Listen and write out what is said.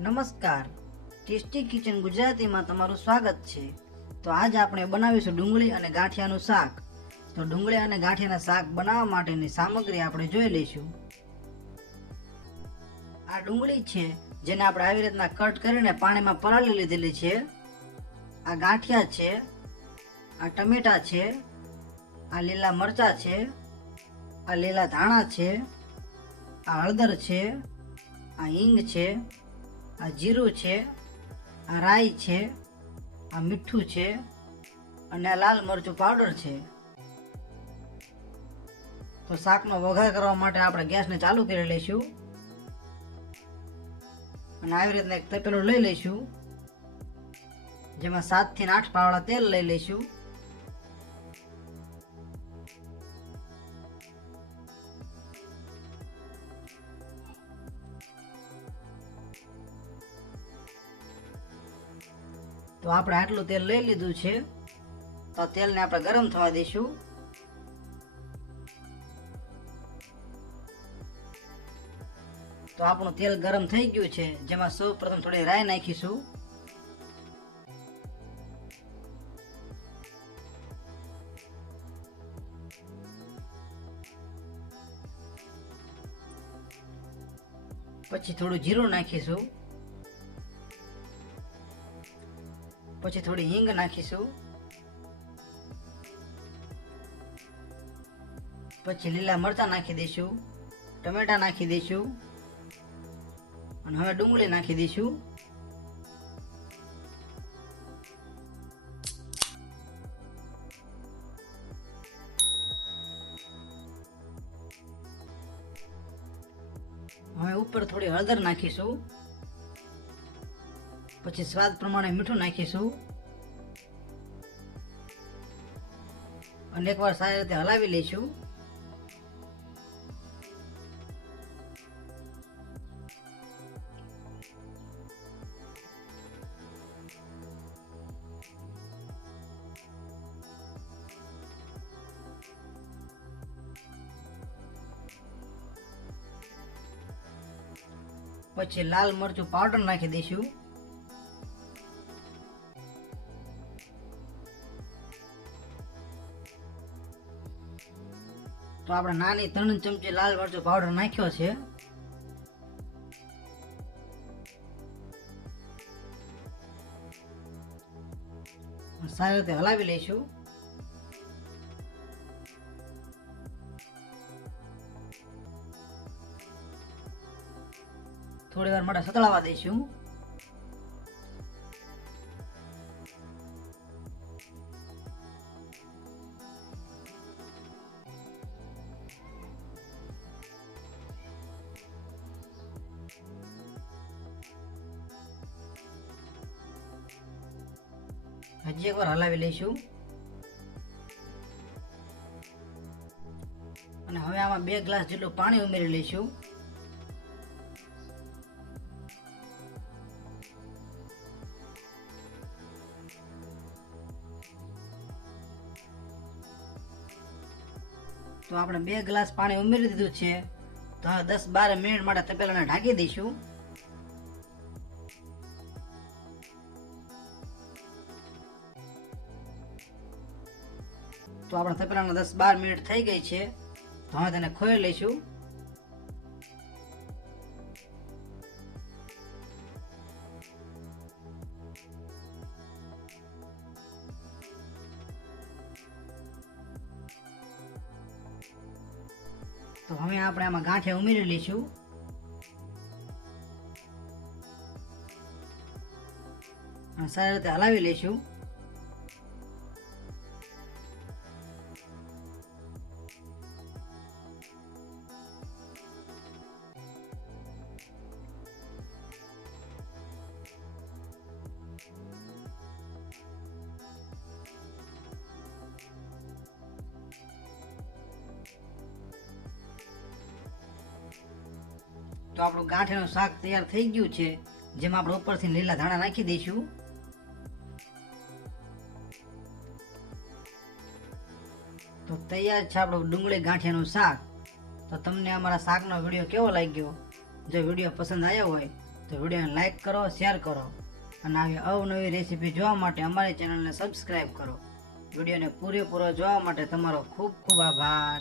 નમસ્કાર, tasty kitchen ગુજરાતીમાં તમારું સ્વાગત છે। તો આજ આપણે બનાવીશું ડુંગળી અને ગાંઠિયાનું શાક। તો ડુંગળી અને ગાંઠિયાના શાક બનાવવા માટેની સામગ્રી આપણે જોઈ લઈશું। આ ડુંગળી છે જેને આપણે આવી રીતના કટ કરીને પાણીમાં પલાળી લીધેલી છે। આ ગાંઠિયા છે, આ ટમેટા છે, આ લીલા મરચાં છે, આ લીલા ધાણા છે, આ હળદર છે, આ હિંગ છે, આ જીરું છે, આ રાઈ છે, આ મીઠું છે અને આ લાલ મરચું પાવડર છે। તો શાકનો વઘાર કરવા માટે આપણે ગેસને ચાલુ કરી લઈશું અને આવી રીતના એક તપેલું લઈ લઈશું, જેમાં 7 થી 8 પાવડા તેલ લઈ લઈશું। તો આપણે આટલું તેલ લઈ લીધું છે, તો તેલને આપણે ગરમ થવા દઈશું। તો આપણું તેલ ગરમ થઈ ગયું છે, જેમાં સૌ પ્રથમ થોડી રાઈ નાખીશું। પછી થોડું જીરું નાખીશું, પછી થોડી હિંગ નાખીશું, પછી લીલા મરચાં નાખી દઈશું, ટમેટા નાખી દઈશું અને હવે ડુંગળી નાખી દઈશું। હવે ઉપર થોડી હળદર નાખીશું, પછી સ્વાદ પ્રમાણે મીઠું નાખીશું અને એકવાર સારી રીતે હલાવી લઈશું। પછી લાલ મરચું પાવડર નાખી દઈશું, તો આપણે નાની 3 ચમચી લાલ મરચું પાવડર નાખ્યો છે। સારી રીતે હલાવી લઈશું। થોડી વાર માટે સતળાવા દઈશું। હજી એકવાર હલાવી લઈશું અને હવે આમાં 2 ગ્લાસ જેટલું પાણી ઉમેરી લઈશું। તો આપણે 2 ગ્લાસ પાણી ઉમેરી દીધું છે, તો હવે 10-12 મિનિટ માટે તપેલાને ઢાંકી દઈશું। તો આપણે તપેલાને 10-12 મિનિટ થઈ ગઈ છે, તો હવે તેને ખોલી લઈશું। તો હવે આપણે આમાં ગાંઠિયા ઉમેરી લઈશું અને સારી રીતે હલાવી લઈશું। તો આપણું ગાંઠિયાનું શાક તૈયાર થઈ ગયું છે, જેમાં આપણે ઉપરથી લીલા ધાણા નાખી દઈશું। તો તૈયાર છે આપણું ડુંગળી ગાંઠિયાનું શાક। તો તમને અમારા શાકનો વિડીયો કેવો લાગ્યો? જો વિડીયો પસંદ આવ્યો હોય તો વિડીયોને લાઈક કરો, શેર કરો અને આવી અવનવી રેસીપી જોવા માટે અમારી ચેનલને સબસ્ક્રાઈબ કરો. વિડીયોને પૂરેપૂરો જોવા માટે તમારો ખૂબ ખૂબ આભાર.